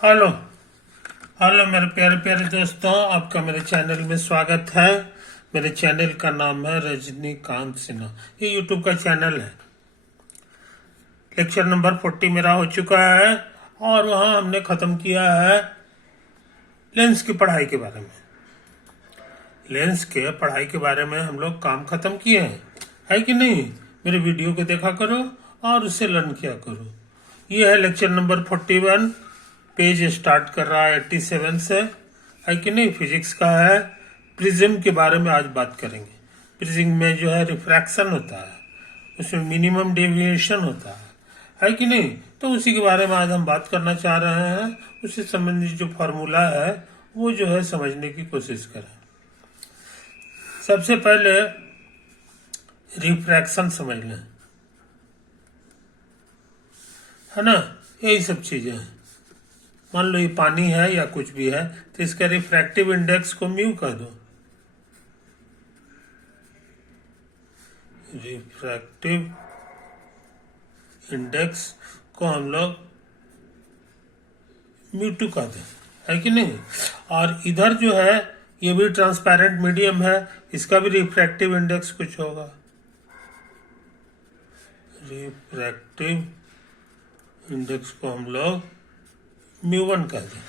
Hello. Hello मेरे प्यारे प्यारे दोस्तों, आपका मेरे चैनल में स्वागत है। मेरे चैनल का नाम है रजनीकांत सिन्हा। ये यूट्यूब का चैनल है। लेक्चर नंबर 40 मेरा हो चुका है और वहाँ हमने ख़त्म किया है लेंस की पढ़ाई के बारे में। लेंस के पढ़ाई के बारे में हम लोग काम ख़त्म किए हैं, है कि नहीं? मेरे वीडियो को देखा करो और उससे लर्न किया करो। ये है लेक्चर नंबर 41। पेज स्टार्ट कर रहा है 87 से, है कि नहीं? फिजिक्स का है। प्रिज्म के बारे में आज बात करेंगे। प्रिज्म में जो है रिफ्रैक्शन होता है, उसमें मिनिमम डेविएशन होता है कि नहीं? तो उसी के बारे में आज हम बात करना चाह रहे हैं। उससे संबंधित जो फार्मूला है वो जो है समझने की कोशिश करें। सबसे पहले रिफ्रैक्शन समझ लें, है ना? यही सब चीजें हैं। मान लो ये पानी है या कुछ भी है, तो इसका रिफ्रैक्टिव इंडेक्स को म्यू कह दो। रिफ्रैक्टिव इंडेक्स को हम लोग म्यू2 कह दें, है कि नहीं? और इधर जो है ये भी ट्रांसपेरेंट मीडियम है, इसका भी रिफ्रैक्टिव इंडेक्स कुछ होगा। रिफ्रैक्टिव इंडेक्स को हम लोग म्यू1 कह दें।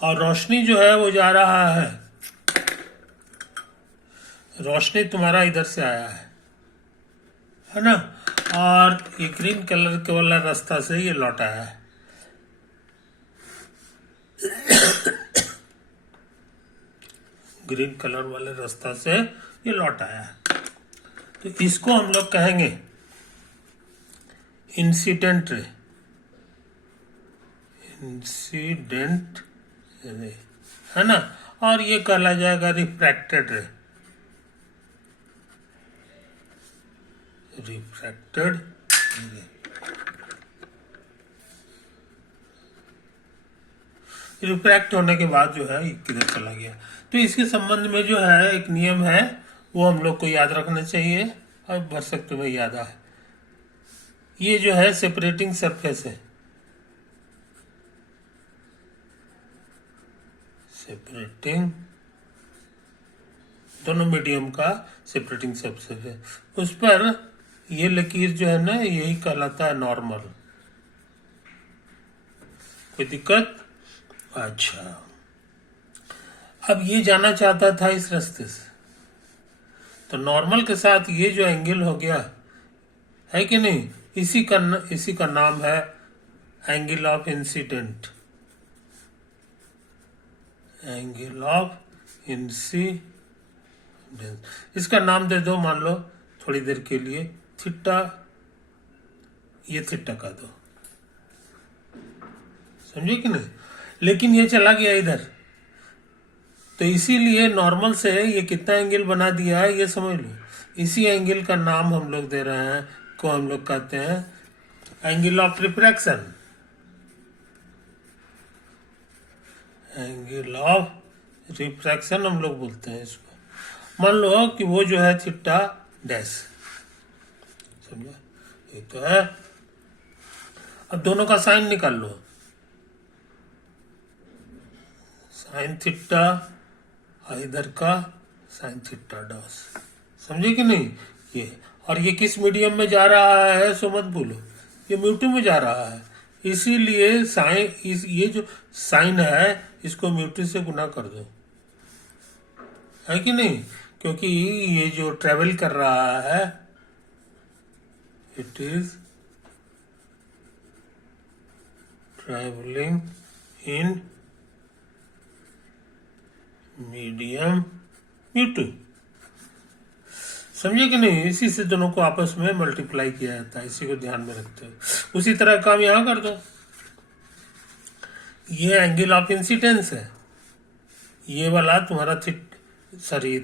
और रोशनी जो है वो जा रहा है, रोशनी तुम्हारा इधर से आया है ना? और ये ग्रीन कलर के वाला रास्ता से ये लौट आया है। ग्रीन कलर वाले रास्ता से ये लौट आया है, तो इसको हम लोग कहेंगे इंसिडेंट रे। इंसिडेंट रे, है ना? और ये कहला जाएगा रिफ्रैक्टेड रे। रिफ्रैक्टेड रे। रिफ्रैक्ट होने के बाद जो है ये किधर चला गया? तो इसके संबंध में जो है एक नियम है, वो हम लोग को याद रखना चाहिए। और भरसक तुम्हें याद है, ये जो है सेपरेटिंग सरफेस है। सेपरेटिंग, दोनों मीडियम का सेपरेटिंग सरफेस है। उस पर ये लकीर जो है ना, यही कहलाता है नॉर्मल। कोई दिक्कत? अच्छा, अब ये जाना चाहता था इस रास्ते से, तो नॉर्मल के साथ ये जो एंगल हो गया, है कि नहीं? इसी का नाम है angle of incident. Angle of incident, इसका नाम दे दो, मान लो थोड़ी देर के लिए थीटा। ये थीटा का दो, समझे कि नहीं? लेकिन ये चला गया इधर, तो इसीलिए नॉर्मल से ये कितना एंगल बना दिया है ये समझ लो। इसी एंगल का नाम हम लोग दे रहे हैं, को हम लोग कहते हैं angle of refraction. Angle of refraction हम लोग बोलते हैं इसको। मान लो कि वो जो है थीटा डैश, समझा? ये तो है। अब दोनों का साइन निकाल लो। साइन थीटा और इधर का साइन थीटा डैश, समझे कि नहीं? ये, और ये किस मीडियम में जा रहा है सो मत भूलो, ये म्यू2 में जा रहा है। इसीलिए साइन, ये जो साइन है इसको म्यू2 से गुना कर दो, है कि नहीं? क्योंकि ये जो ट्रेवल कर रहा है, it is travelling in medium mu two, समझे कि नहीं? इसी से दोनों को आपस में मल्टीप्लाई किया जाता है, इसी को ध्यान में रखते हो। उसी तरह काम यहां कर दो। ये एंगल ऑफ इंसिडेंस है, ये वाला तुम्हारा सॉरी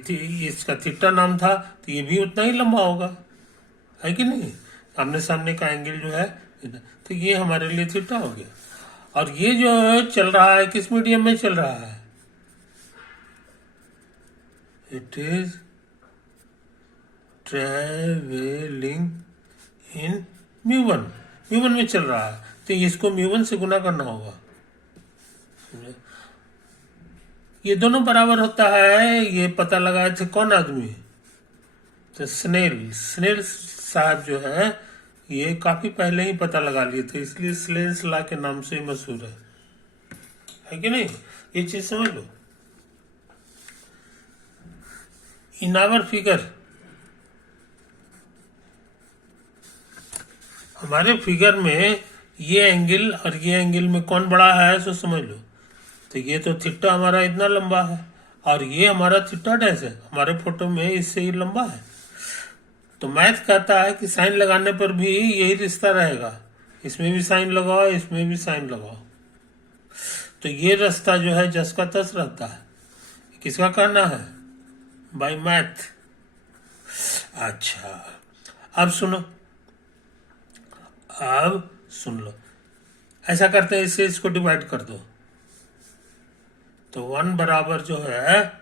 इसका थीटा नाम था, तो ये भी उतना ही लंबा होगा, है कि नहीं? आमने सामने का एंगल जो है, तो ये हमारे लिए थीटा हो गया। और ये जो चल रहा है किस मीडियम में चल रहा है? It is travelling in mu one. Mu one में चल रहा है, तो इसको म्यू1 से गुना करना होगा। ये दोनों बराबर होता है, ये पता लगाए थे कौन आदमी? तो स्नेल साहब जो है ये काफी पहले ही पता लगा लिए थे, इसलिए स्नेल्स लॉ के नाम से मशहूर है कि नहीं? ये चीज समझ लो। इन आवर फिगर, हमारे फिगर में ये एंगल और ये एंगल में कौन बड़ा है सो समझ लो। तो ये तो थीटा हमारा इतना लंबा है और ये हमारा थीटा डैश है, हमारे फोटो में इससे ही लंबा है। तो मैथ कहता है कि साइन लगाने पर भी यही रिश्ता रहेगा, इसमें भी साइन लगाओ, इसमें भी साइन लगाओ। तो ये रास्ता जो है जस का तस रहता है। किसका कहना है? By math. अच्छा, अब सुनो, अब सुन लो, ऐसा करते हैं, इससे इसको डिवाइड कर दो। तो 1 बराबर जो है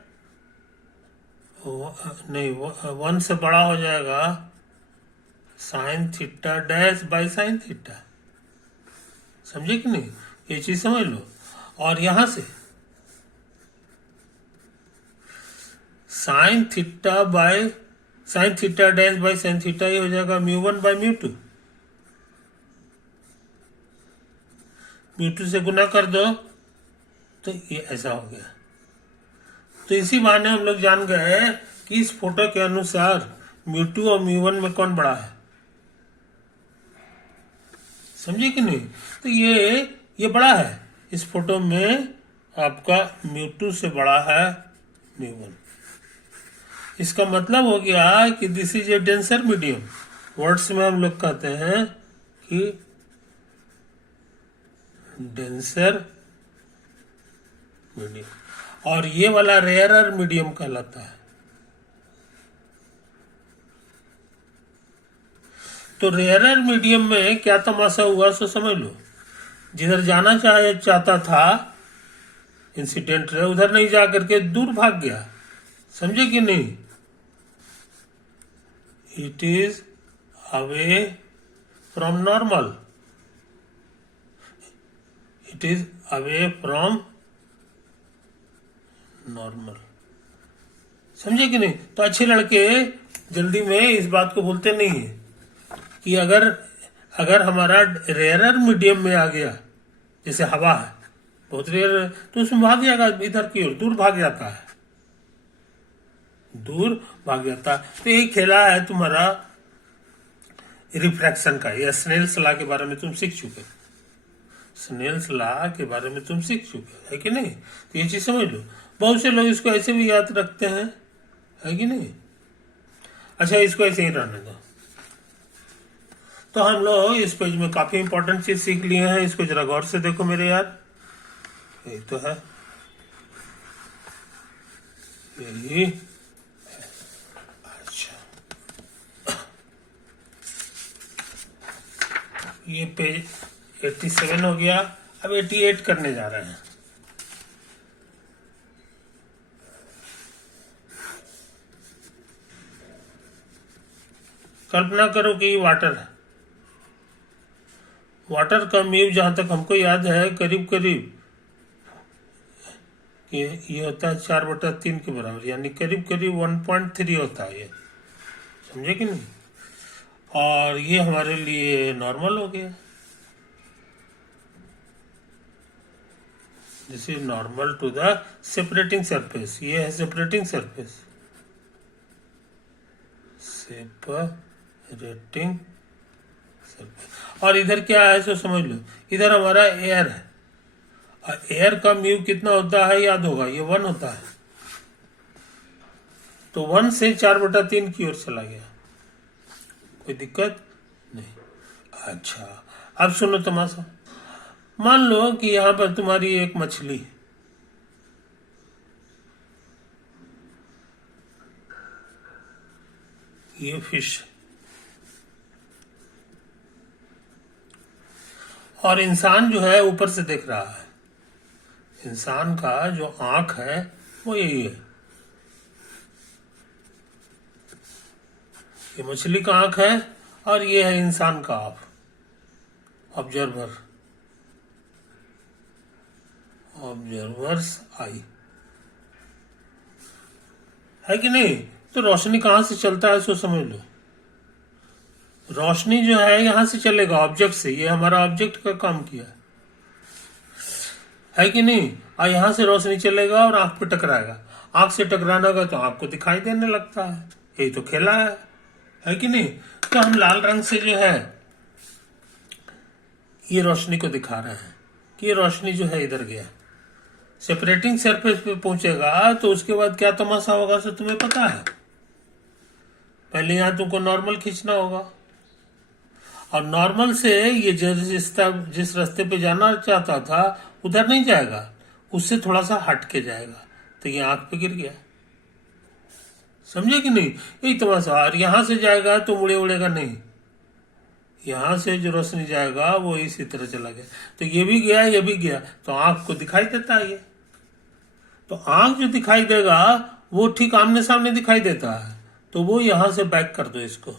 नहीं, 1 से बड़ा हो जाएगा sine theta dash by sine theta. समझे कि नहीं? ये चीज समझ लो। और यहां से sine theta dash by sine theta ये हो जाएगा μ1 बाई μ2। μ2 से गुना कर दो तो ये ऐसा हो गया। तो इसी बहाने हम लोग जान गए कि इस फोटो के अनुसार μ2 और μ1 में कौन बड़ा है। समझे कि नहीं? तो ये बड़ा है, इस फोटो में आपका μ2 से बड़ा है μ1। इसका मतलब हो गया कि this is a denser medium. Words में हम लोग कहते हैं कि डेंसर मीडियम, और ये वाला रेयरर मीडियम कहलाता है। तो रेयरर मीडियम में क्या तमाशा हुआ सो समझ लो। जिधर जाना चाहता था इंसिडेंट रे, उधर नहीं जा करके दूर भाग गया। समझे कि नहीं? It is away from normal, it is away from normal. समझे कि नहीं? तो अच्छे लड़के जल्दी में इस बात को बोलते नहीं है कि अगर हमारा रेयरर मीडियम में आ गया, जैसे हवा है बहुत रेयर, तो उसमें भाग जाएगा इधर की ओर, दूर भाग जाता है, दूर भाग जाता है। तो यही खेला है तुम्हारा रिफ्रैक्शन का। या स्नेल्स लॉ के बारे में तुम सीख चुके, स्नेल्स लॉ के बारे में तुम सीख चुके, है कि नहीं? तो ये चीज समझ लो। बहुत से लोग इसको ऐसे भी याद रखते हैं, है कि नहीं? अच्छा, इसको ऐसे ही रहने दो। तो हम लोग इस पेज में काफी इंपॉर्टेंट चीज सीख लिए हैं, इसको जरा गौर से देखो मेरे यार। यही तो है, यही। अच्छा, ये पेज 87 हो गया, अब 88 करने जा रहे हैं। कल्पना करो कि वाटर है, वाटर का म्यू जहां तक हमको याद है करीब करीब ये होता है 4/3 के बराबर, यानी करीब करीब 1.3 होता है ये। समझे कि नहीं? और ये हमारे लिए नॉर्मल हो गया। This is normal to the separating surface. ये है सेपरेटिंग सरफेस, सेपरेटिंग सरफेस। और इधर क्या है सो समझ लो, इधर हमारा एयर है, और एयर का म्यू कितना होता है याद होगा, ये 1 होता है। तो 1 से 4/3 की ओर चला गया, कोई दिक्कत नहीं। अच्छा, अब सुनो तमाशा। मान लो कि यहां पर तुम्हारी एक मछली है, ये फिश, और इंसान जो है ऊपर से देख रहा है। इंसान का जो आंख है वो यही है, ये मछली का आंख है और ये है इंसान का ऑब्जर्वर। ऑब्जर्वर्स आई, है कि नहीं? तो रोशनी कहां से चलता है, सो समझ लो। रोशनी जो है यहां से चलेगा ऑब्जेक्ट से, ये हमारा ऑब्जेक्ट का काम किया है कि नहीं? और यहां से रोशनी चलेगा और आंख पे टकराएगा, आंख से टकराना का तो आपको दिखाई देने लगता है, यही तो खेला है कि नहीं? तो हम लाल रंग से जो है ये रोशनी को दिखा रहे हैं कि ये रोशनी जो है इधर गया, सेपरेटिंग सरफेस पे पहुंचेगा तो उसके बाद क्या तमाशा होगा सो तुम्हें पता है। पहले यहां तुमको नॉर्मल खींचना होगा, और नॉर्मल से ये जिस रास्ते पे जाना चाहता था उधर नहीं जाएगा, उससे थोड़ा सा हट के जाएगा, तो ये आंख पे गिर गया। समझे कि नहीं? यही तमाशा। और यहां से जाएगा तो मुड़े उड़ेगा नहीं, यहां से जो रोशनी जाएगा वो इसी तरह चला गया, तो ये भी गया ये भी गया, तो आंख को दिखाई देता है ये। तो आंख जो दिखाई देगा वो ठीक आमने सामने दिखाई देता है, तो वो यहां से बैक कर दो इसको।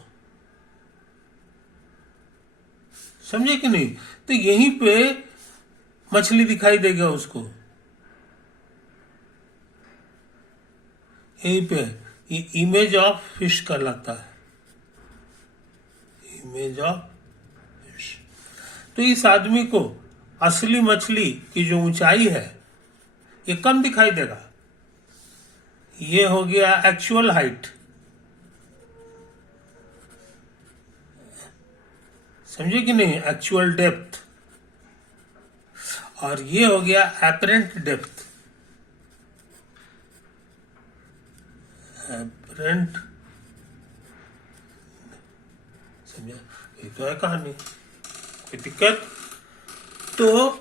समझे कि नहीं? तो यहीं पे मछली दिखाई देगा उसको, यहीं पे ये इमेज ऑफ फिश कहलाता है, इमेज ऑफ फिश। तो इस आदमी को असली मछली की जो ऊंचाई है ये कम दिखाई देगा, ये हो गया एक्चुअल हाइट, समझे कि नहीं? Actual depth. और ये हो गया एपरेंट डेप्थ, एपरेंट। समझा? ये तो है कहानी, कोई दिक्कत? तो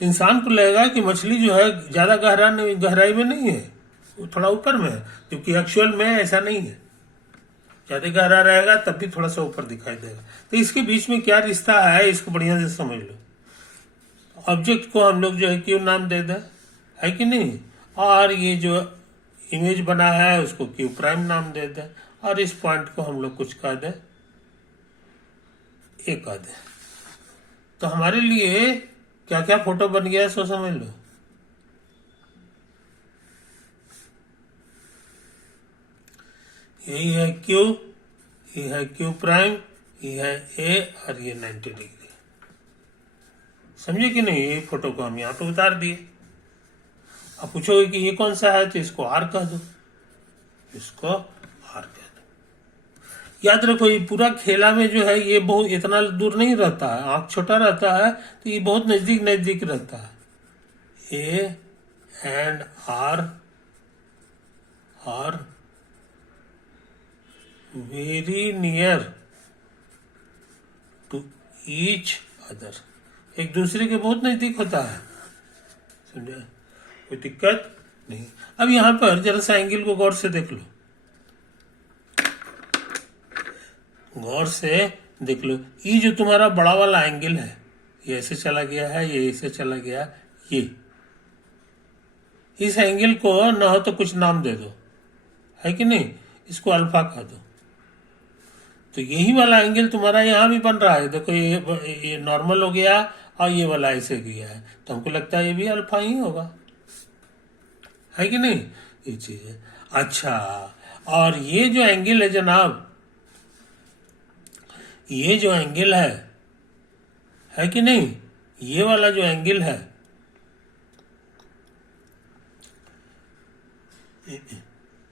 इंसान को लगेगा कि मछली जो है ज्यादा गहराई में नहीं है, वो थोड़ा ऊपर में है, क्योंकि एक्चुअल में ऐसा नहीं है, ज्यादा गहरा रहेगा तब भी थोड़ा सा ऊपर दिखाई देगा। तो इसके बीच में क्या रिश्ता है इसको बढ़िया से समझ लो। ऑब्जेक्ट को हम लोग जो है क्यू नाम दे दें, है कि नहीं? और ये जो इमेज बना है उसको क्यू प्राइम नाम दे दें, और इस पॉइंट को हम लोग कुछ कह दें, ए कह दें। तो हमारे लिए क्या क्या फोटो बन गया है सो समझ लो। यही है क्यू, ये है क्यू प्राइम, ये है ए, और ये 90 डिग्री। समझे कि नहीं? ये फोटो को हम यहाँ पे उतार दिए। अब पूछोगे कि ये कौन सा है, तो इसको आर कह दो, इसको आर कह दो। याद रखो ये पूरा खेला में जो है ये बहुत इतना दूर नहीं रहता है, आंख छोटा रहता है तो ये बहुत नजदीक नजदीक रहता है। A and R are very near to each other, एक दूसरे के बहुत नजदीक होता है। समझा? कोई दिक्कत नहीं। अब यहां पर जरा सा एंगल को गौर से देख लो, गौर से देख लो। ये जो तुम्हारा बड़ा वाला एंगल है ये ऐसे चला गया है, ये ऐसे चला गया, ये इस एंगल को न हो तो कुछ नाम दे दो, है कि नहीं? इसको अल्फा कह दो। तो यही वाला एंगल तुम्हारा यहां भी बन रहा है, देखो ये नॉर्मल हो गया और ये वाला ऐसे गया है, तो हमको लगता है ये भी अल्फा ही होगा, है कि नहीं? ये चीज है। अच्छा, और ये जो एंगल है जनाब, ये जो एंगल है कि नहीं? ये वाला जो एंगल है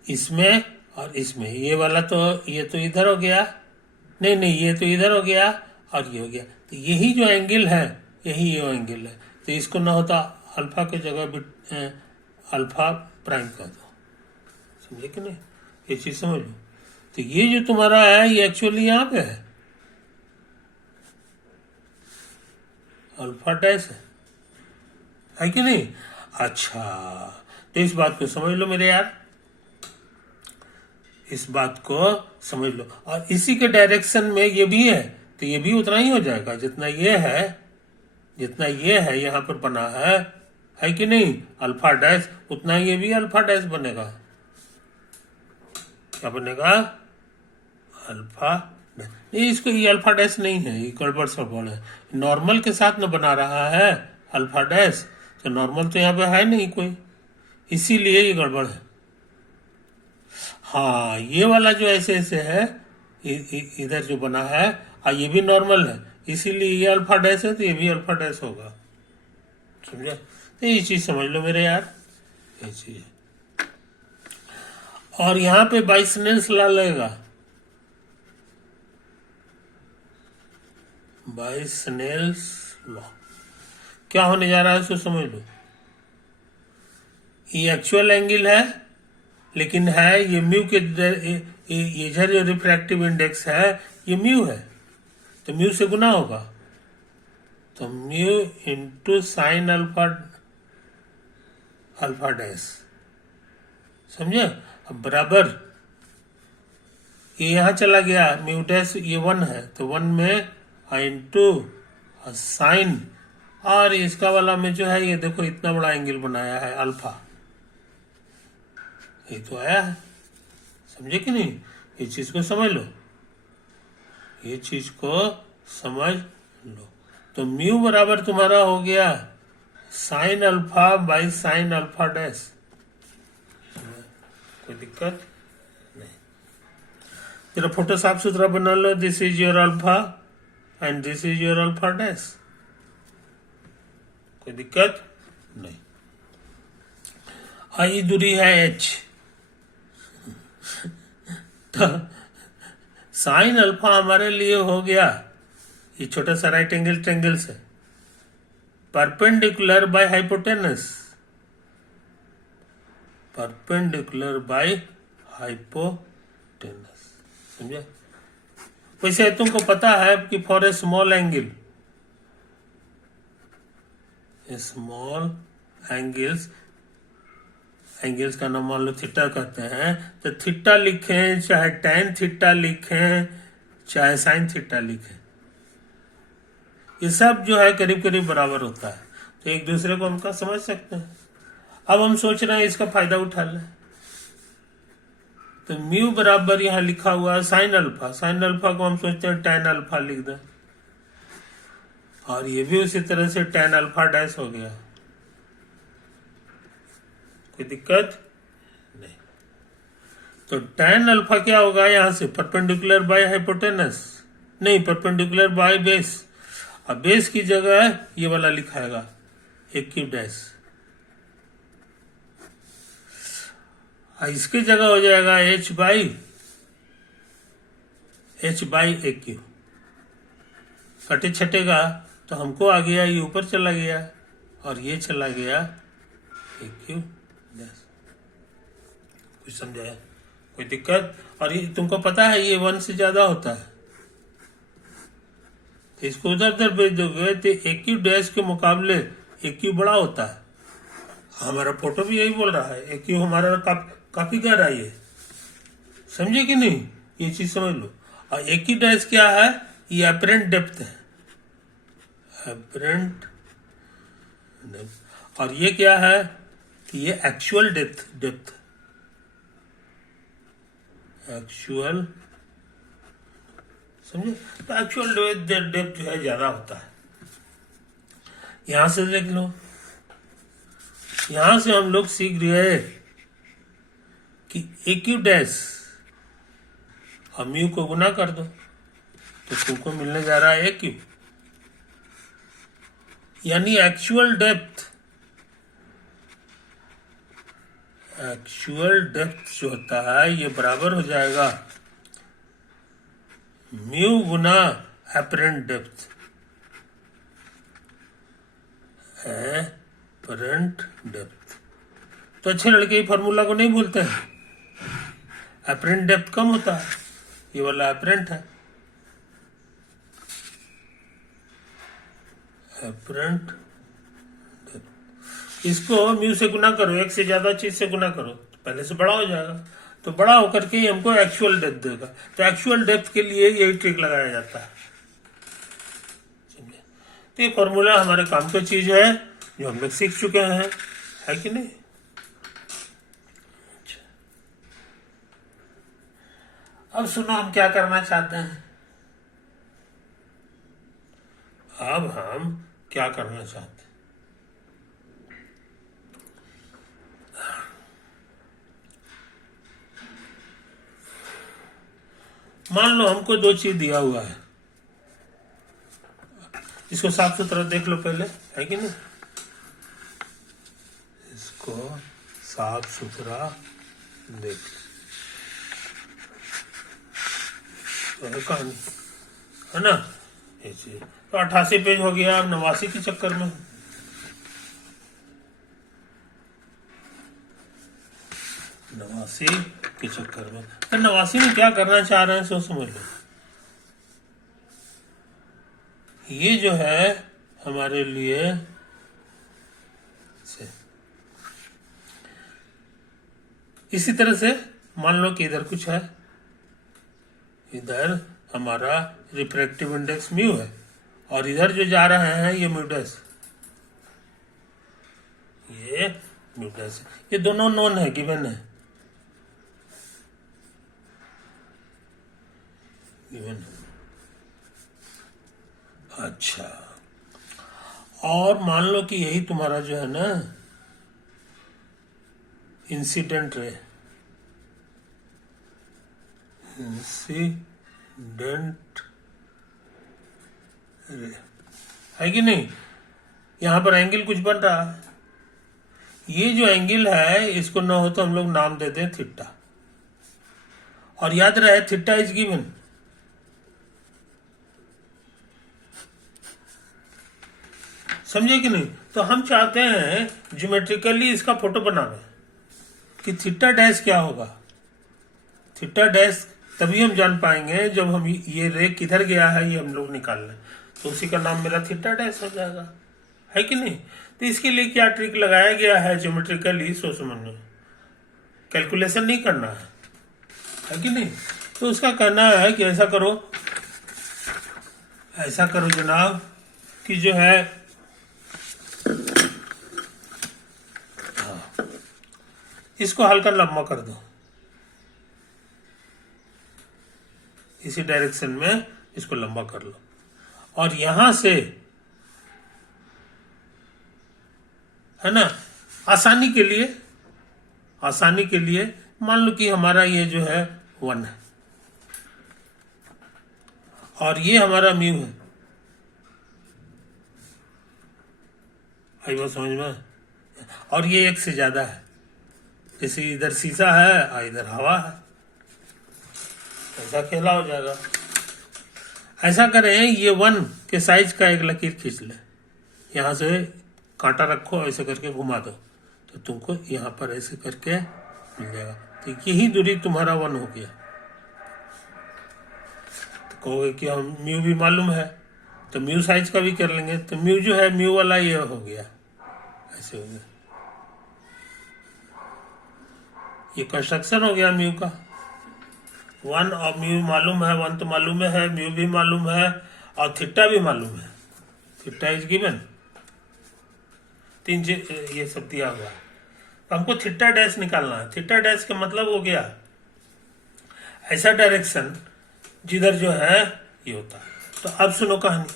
इसमें और इसमें, ये वाला तो ये तो इधर हो गया, नहीं ये तो इधर हो गया और ये हो गया, तो यही जो एंगल है यही ये एंगल है, तो इसको ना होता अल्फा के जगह अल्फा प्राइम कर दो। समझे कि नहीं? ये चीज समझ लो। तो ये जो तुम्हारा है ये एक्चुअली यहां पे अल्फा डैश है कि नहीं? अच्छा, तो इस बात को समझ लो मेरे यार, इस बात को समझ लो। और इसी के डायरेक्शन में ये भी है, तो ये भी उतना ही हो जाएगा जितना ये है, जितना ये है यहां पर बना है कि नहीं? अल्फा डैश, उतना ये भी अल्फा डैश बनेगा। क्या बनेगा? Alpha dash. नहीं, इसको ये अल्फा डैश नहीं है, ये गड़बड़ सड़बड़ है, नॉर्मल के साथ न बना रहा है अल्फा डैश, तो नॉर्मल तो यहाँ पे है नहीं कोई, इसीलिए ये गड़बड़ है। हाँ, ये वाला जो ऐसे ऐसे है, इधर जो बना है, ये भी नॉर्मल है, इसीलिए ये अल्फा डैश है, तो ये भी अल्फा डैश होगा। समझा? तो ये चीज समझ लो मेरे यार, ये चीज है। और यहाँ पे बाइस्नेल्स लॉ लगेगा, बाइस्नेल्स लॉ क्या होने जा रहा है उसको समझ लो। ये एक्चुअल एंगल है, लेकिन है ये म्यू के, ये इधर जो रिफ्रैक्टिव इंडेक्स है ये म्यू है, तो म्यू से गुना होगा, तो mu into sine alpha, alpha dash. समझे? अब बराबर ये यहां चला गया, म्यू डैश ये 1 है, तो 1 में इंटू साइन, और इसका वाला में जो है ये देखो इतना बड़ा एंगल बनाया है अल्फा, ये तो आया है। समझे कि नहीं? ये चीज को समझ लो, ये चीज को समझ लो। तो म्यू बराबर तुम्हारा हो गया sine alpha by sine alpha dash. कोई दिक्कत नहीं। जरा फोटो साफ सुथरा बना लो। This is your alpha and this is your alpha dash. कोई दिक्कत नहीं। आई दूरी है एच, तो साइन अल्फा हमारे लिए हो गया ये छोटा सा राइट एंगल ट्रायंगल से perpendicular by hypotenuse, perpendicular by hypotenuse. समझे? वैसे तुमको पता है कि for a small angle, small angles, angles का नाम मान लो थीटा कहते हैं, तो थीटा लिखें चाहे टैन थीटा लिखें चाहे साइन थीटा लिखें, ये सब जो है करीब करीब बराबर होता है, तो एक दूसरे को हम समझ सकते हैं। अब हम सोच रहे हैं इसका फायदा उठा लें, तो म्यू बराबर यहां लिखा हुआ है साइन अल्फा, साइन अल्फा को हम सोचते हैं टैन अल्फा लिख दें, और ये भी उसी तरह से टैन अल्फा डैश हो गया। कोई दिक्कत नहीं। तो टैन अल्फा क्या होगा यहां से, परपेंडिकुलर बाय हाइपोटेनस, नहीं परपेंडिकुलर बाय बेस, अब बेस की जगह ये वाला लिखाएगा ए क्यू डैश, इसकी जगह हो जाएगा एच बाई ए क्यू, कटे छटेगा तो हमको आ गया ये ऊपर चला गया और ये चला गया ए क्यू डैश। कुछ समझाया? कोई दिक्कत? और ये तुमको पता है ये 1 से ज्यादा होता है, तो इसको उधर उधर भेज दोगे तो ए क्यू डैश के मुकाबले ए क्यू बड़ा होता है। हमारा फोटो भी यही बोल रहा है, ए क्यू हमारा काफी गहरा है। समझे कि नहीं? ये चीज समझ लो। और ए क्यू डैश क्या है, ये अपरेंट डेप्थ है, अपरेंट डेप्थ, और ये क्या है कि ये एक्चुअल डेप्थ, एक्चुअल, समझे? तो एक्चुअल डेप्थ जो है ज्यादा होता है। यहां से देख लो, यहां से हम लोग सीख रहे हैं कि ए क्यू डैश और म्यू को गुना कर दो तो तुमको मिलने जा रहा है ए क्यू, यानी एक्चुअल डेप्थ, एक्चुअल डेप्थ जो होता है ये बराबर हो जाएगा म्यू गुना अपरेंट डेप्थ, अपरेंट डेप्थ। तो अच्छे लड़के फॉर्मूला को नहीं भूलते हैं, अपरेंट डेप्थ कम होता है, ये वाला अपरेंट है, अपरेंट डेप्थ। इसको म्यू से गुना करो, एक से ज्यादा चीज से गुना करो तो पहले से बड़ा हो जाएगा, तो बड़ा होकर के हमको एक्चुअल डेप्थ देगा। तो एक्चुअल डेप्थ के लिए यही ट्रिक लगाया जाता है। तो ये फॉर्मूला हमारे काम की चीज है जो हम लोग सीख चुके हैं, है कि नहीं? अब सुनो हम क्या करना चाहते हैं। अब हम क्या करना चाहते हैं, मान लो हमको दो चीज दिया हुआ है, इसको साफ सुथरा देख लो पहले, है कि नहीं? इसको साफ सुथरा देख लो, कहानी है ना ऐसे। तो 88 पेज हो गया, 89 के चक्कर में 89 के चक्कर में, तो 89 में क्या करना चाह रहे हैं सो समझ लो। ये जो है हमारे लिए इसी तरह से मान लो कि इधर कुछ है, इधर हमारा रिफ्रैक्टिव इंडेक्स म्यू है, और इधर जो जा रहे हैं ये म्यूडस, ये म्यूडस, ये दोनों नॉन है, गिवन है, गिवन। अच्छा, और मान लो कि यही तुम्हारा जो है ना इंसिडेंट रे, इंसिडेंट रे है कि नहीं? यहां पर एंगल कुछ बन रहा है, ये जो एंगल है इसको ना हो तो हम लोग नाम देते हैं थीटा, और याद रहे थीटा इज गिवन। समझे कि नहीं? तो हम चाहते हैं ज्योमेट्रिकली इसका फोटो बनाना कि थीटा डैश क्या होगा। थीटा डैश तभी हम जान पाएंगे जब हम ये रे किधर गया है ये हम लोग निकाल लें, तो उसी का नाम मेरा थीटा डैश हो जाएगा, है कि नहीं? तो इसके लिए क्या ट्रिक लगाया गया है ज्योमेट्रिकली, सो समझो, कैलकुलेशन नहीं करना है कि नहीं? तो उसका कहना है कि ऐसा करो जनाब कि जो है इसको हल्का लंबा कर दो, इसी डायरेक्शन में इसको लंबा कर लो, और यहां से है ना आसानी के लिए मान लो कि हमारा ये जो है 1 है और ये हमारा म्यू है, आई बात समझ में? और ये 1 से ज्यादा है, जैसे इधर शीशा है और इधर हवा है, ऐसा खेला हो जाएगा। ऐसा करें, ये 1 के साइज का एक लकीर खींच ले, यहां से कांटा रखो, ऐसे करके घुमा दो तो तुमको यहां पर ऐसे करके मिल जाएगा। तो यही दूरी तुम्हारा 1 हो गया। तो कहोगे कि हम म्यू भी मालूम है तो म्यू साइज का भी कर लेंगे, तो म्यू जो है म्यू वाला ये हो गया, ऐसे हो गया, ये कंस्ट्रक्शन हो गया म्यू का। 1 और म्यू मालूम है, 1 तो मालूम है, म्यू भी मालूम है और थीटा भी मालूम है, थीटा इज गिवन, 3 ये सब दिया हुआ है। तो हमको थीटा डैश निकालना है। थीटा डैश का मतलब हो गया ऐसा डायरेक्शन जिधर जो है ये होता है। तो अब सुनो कहानी,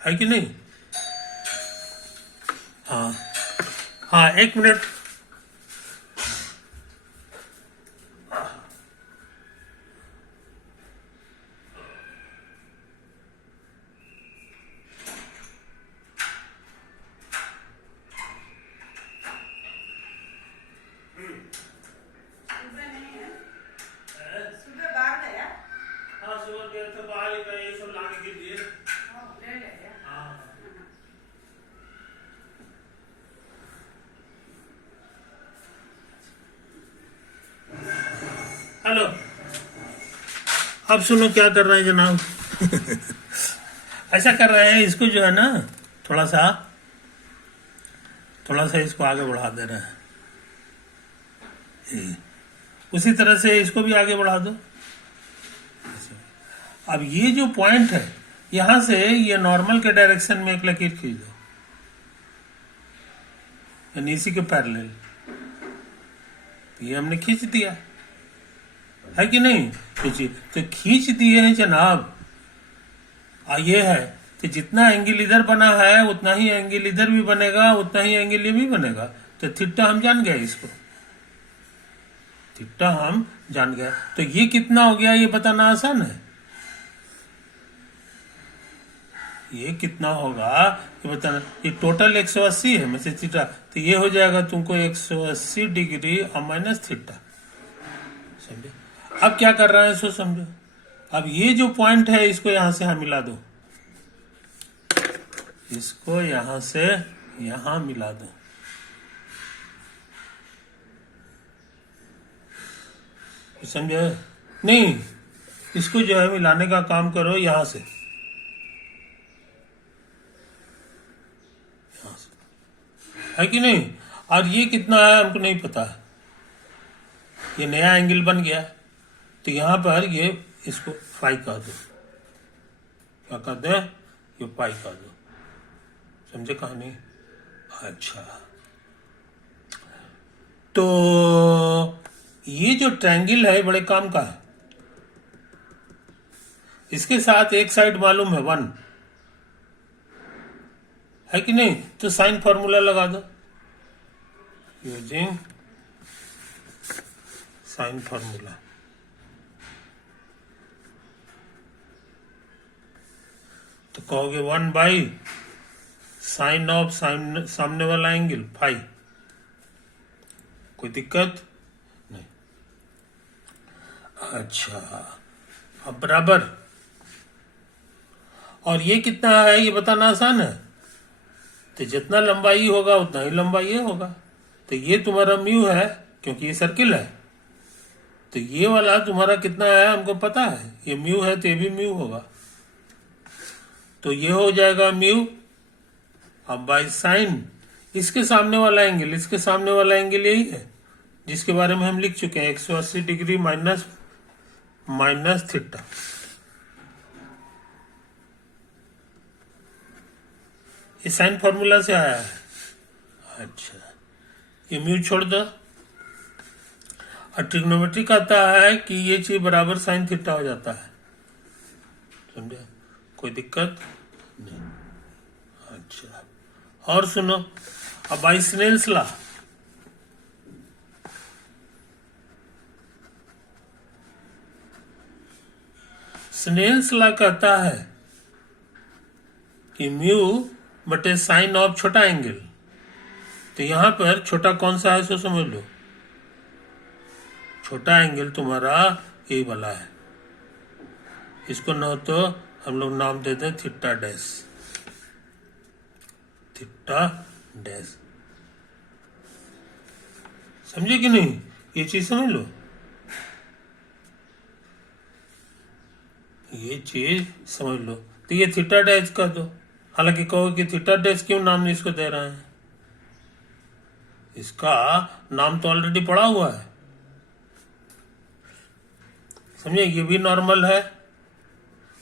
है कि नहीं? हाँ 1 मिनट। हेलो, अब सुनो क्या कर रहे हैं जनाब। ऐसा कर रहे हैं, इसको जो है ना थोड़ा सा इसको आगे बढ़ा दे रहे हैं, उसी तरह से इसको भी आगे बढ़ा दो। अब ये जो पॉइंट है यहां से ये नॉर्मल के डायरेक्शन में एक लकीर खींच दो, यानी इसी के पैरेलल, ये हमने खींच दिया, है कि नहीं? तो खींच दिए हैं जनाब। ये है कि जितना एंगल इधर बना है उतना ही एंगल इधर भी बनेगा, उतना ही एंगल ये भी बनेगा। तो थीटा हम जान गए इसको, थीटा हम जान गए। तो ये कितना हो गया ये बताना आसान है। ये कितना होगा ये बताना। ये टोटल 180 है में से थीटा, तो ये हो जाएगा तुमको 180 डिग्री और माइनस थीटा। समझे? अब क्या कर रहा है इसको समझो। अब ये जो पॉइंट है इसको यहां से यहां मिला दो, इसको यहां से यहां मिला दो। समझे? नहीं, इसको जो है मिलाने का काम करो यहां से, है कि नहीं। और ये कितना है हमको नहीं पता है, ये नया एंगल बन गया, तो यहां पर ये इसको फाई कर दो। क्या कर दे? ये पाई कर दो। समझे कहानी? अच्छा, तो ये जो ट्रायंगल है बड़े काम का है। इसके साथ एक साइड मालूम है 1, है कि नहीं। तो साइन फॉर्मूला लगा दो यूजिंग साइन फॉर्मूला। तो कहोगे 1 बाई साइन ऑफ सामने वाला एंगल फाई। कोई दिक्कत नहीं। अच्छा, अब बराबर। और ये कितना है ये बताना आसान है। तो जितना लंबाई होगा उतना ही लंबाई ये होगा। तो ये तुम्हारा म्यू है क्योंकि ये सर्किल है। तो ये वाला तुम्हारा कितना है हमको पता है, ये म्यू है तो ये भी म्यू होगा। तो ये हो जाएगा म्यू। अब बाई साइन इसके सामने वाला एंगल, इसके सामने वाला एंगल यही है जिसके बारे में हम लिख चुके हैं, 180 डिग्री माइनस थीटा। ये साइन फॉर्मूला से आया है। अच्छा, ये म्यू छोड़ दो। और ट्रिग्नोमेट्रिक आता है कि ये चीज बराबर साइन थीटा हो जाता है। समझे? कोई दिक्कत नहीं। अच्छा, और सुनो, अब by Snell's law. Snell's law कहता है कि म्यू बटे साइन ऑफ छोटा एंगल। तो यहां पर छोटा कौन सा है सो समझ लो। छोटा एंगल तुम्हारा ये वाला है। इसको न तो हम लोग नाम देते हैं थीटा डैश। थीटा डैश, समझे कि नहीं? ये चीज समझ लो, ये चीज समझ लो। तो ये थीटा डैश कर दो। हालांकि कहो कि थीटा डैश क्यों नाम इसको दे रहे हैं, इसका नाम तो ऑलरेडी पड़ा हुआ है। समझे? ये भी नॉर्मल है,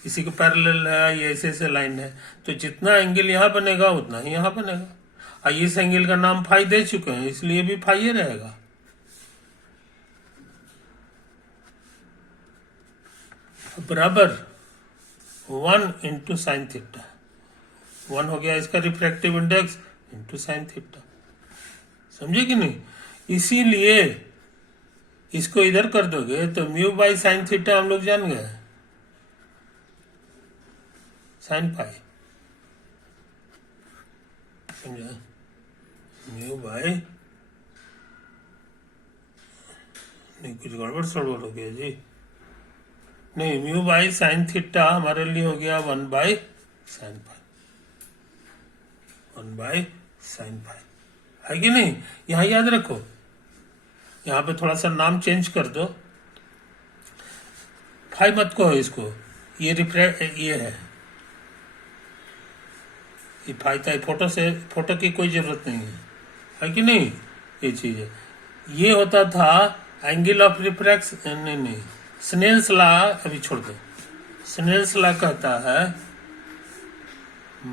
इसी के पैरेलल है, ये ऐसे लाइन है। तो जितना एंगल यहां बनेगा उतना ही यहां बनेगा। और इस एंगल का नाम फाई दे चुके हैं, इसलिए भी फाई ही रहेगा। बराबर 1 इंटू साइन थीटा। 1 हो गया इसका refractive index into sine theta. समझे कि नहीं? इसीलिए इसको इधर कर दोगे तो म्यू बाई साइन थीटा हम लोग जान गए, साइन पाई। समझा? म्यू बाई, नहीं कुछ गड़बड़ सड़बड़ हो गया जी। नहीं, म्यू बाई साइन थीटा हमारे लिए हो गया 1 by sine pi. 1 by sine pi, है कि नहीं? यहां याद रखो, यहां पे थोड़ा सा नाम चेंज कर दो। फाई मत कहो इसको, ये ये ये फाई था। फोटो की कोई जरूरत नहीं है कि नहीं? ये चीज है। ये होता था एंगल ऑफ रिफ्रैक्स, नहीं स्नेल्स लॉ अभी छोड़ दो। स्नेल्स लॉ कहता है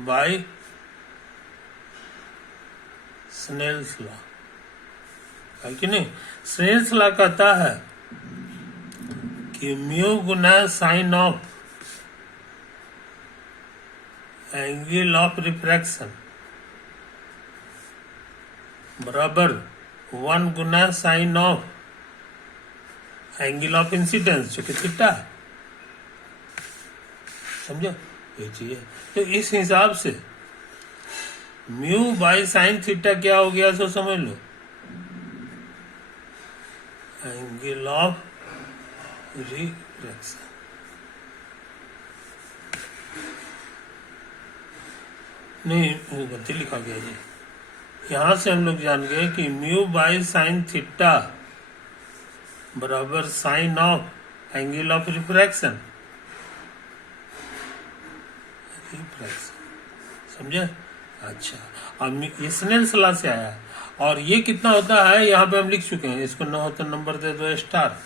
बाय स्नेल्स लॉ, है कि नहीं? स्नेल्स लॉ कहता है कि म्यू गुना sine of angle of refraction बराबर 1 गुना sine of angle of incidence जो कि थीटा है, समझो ये चीज है। तो इस हिसाब से म्यू बाई साइन थीटा क्या हो गया, सो समझ लो, एंगल ऑफ रिफ्रैक्शन। नहीं, गलती लिखा गया जी। यहां से हम लोग जान गए कि म्यू बाई साइन थीटा बराबर sine of angle of refraction, समझे। अच्छा, अब ये स्नेल्स लॉ से आया, और ये कितना होता है यहाँ पे हम लिख चुके हैं, इसको न हो तो नंबर दे दो स्टार।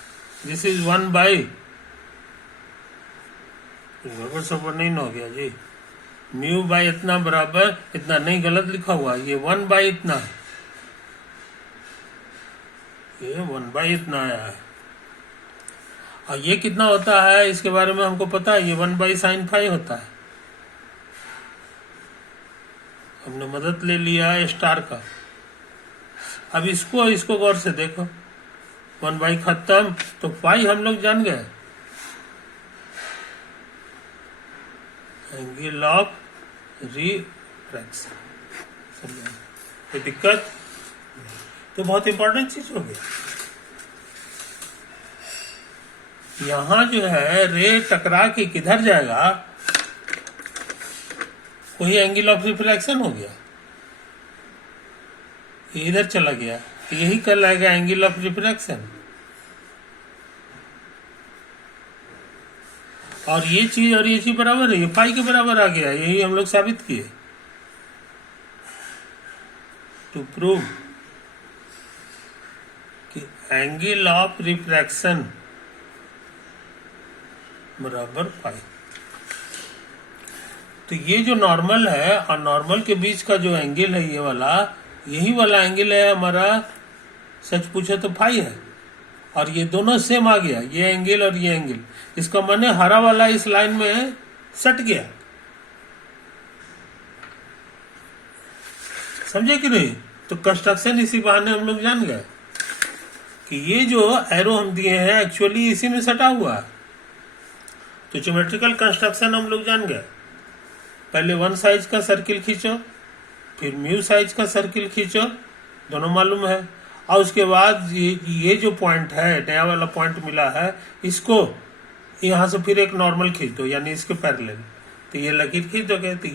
दिस इज 1 बाई, बराबर सब नहीं न हो गया जी, म्यू बाई इतना बराबर इतना, नहीं गलत लिखा हुआ, ये 1 बाई इतना है, ये 1 बाई इतना आया है। और ये कितना होता है इसके बारे में हमको पता है, ये 1 बाई साइन फाई होता है। हमने मदद ले लिया है स्टार का। अब इसको गौर से देखो, 1 बाई खत्म, तो फाई हम लोग जान गए, एंगल ऑफ रिफ्रैक्शन, समझे। कोई दिक्कत? तो बहुत इंपॉर्टेंट चीज हो गया। यहां जो है रे टकरा के किधर जाएगा, वही एंगल ऑफ रिफ्रैक्शन हो गया, ये इधर चला गया, यही कहलाएगा एंगल ऑफ रिफ्रैक्शन। और ये चीज बराबर है, ये पाई के बराबर आ गया, यही हम लोग साबित किए। टू प्रूव कि एंगल ऑफ रिफ्रैक्शन बराबर पाई। तो ये जो नॉर्मल है और नॉर्मल के बीच का जो एंगल है, ये वाला, यही वाला एंगल है हमारा, सच पूछे तो फाई है, और ये दोनों सेम आ गया, ये एंगल और ये एंगल। इसका माने हरा वाला इस लाइन में सट गया, समझे कि नहीं। तो कंस्ट्रक्शन इसी बहाने हम लोग जान गए कि ये जो एरो हम दिए हैं एक्चुअली इसी में सटा हुआ है। तो ज्योमेट्रिकल कंस्ट्रक्शन हम लोग जान गए, पहले 1 साइज का सर्किल खींचो, फिर म्यू साइज का सर्किल खींचो, दोनों मालूम है, और उसके बाद ये जो पॉइंट है, नया वाला पॉइंट मिला है, इसको यहां से फिर एक नॉर्मल खींच दो, यानी इसके पैरेलल, तो ये लकीर खींच दोगे, तो